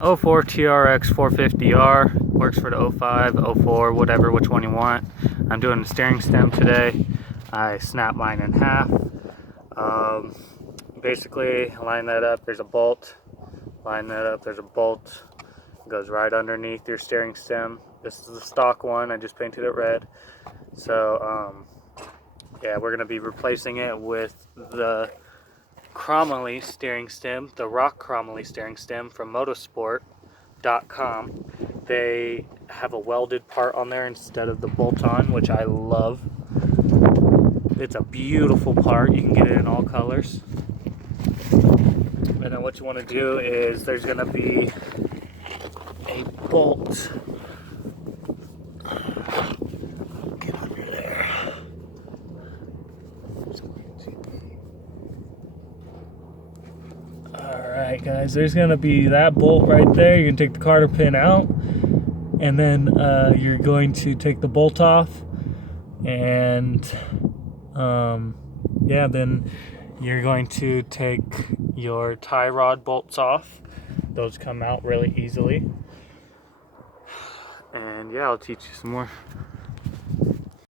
04 Trx450r, works for the 05, 04, whatever, which one you want. I'm doing the steering stem today. I snap mine in half. Basically, line that up, there's a bolt. Line that up, there's a bolt. It goes right underneath your steering stem. This is the stock one, I just painted it red. So, yeah, we're going to be replacing it with the chromoly steering stem, the rock chromoly steering stem from motorsport.com. They have a welded part on there instead of the bolt-on, which I love. It's a beautiful part. You can get it in all colors. And then what you want to do is there's going to be a bolt. Get under there. Alright guys, there's going to be that bolt right there. You're going to take the cotter pin out, and then you're going to take the bolt off, and yeah, then you're going to take your tie rod bolts off. Those come out really easily. And yeah, I'll teach you some more.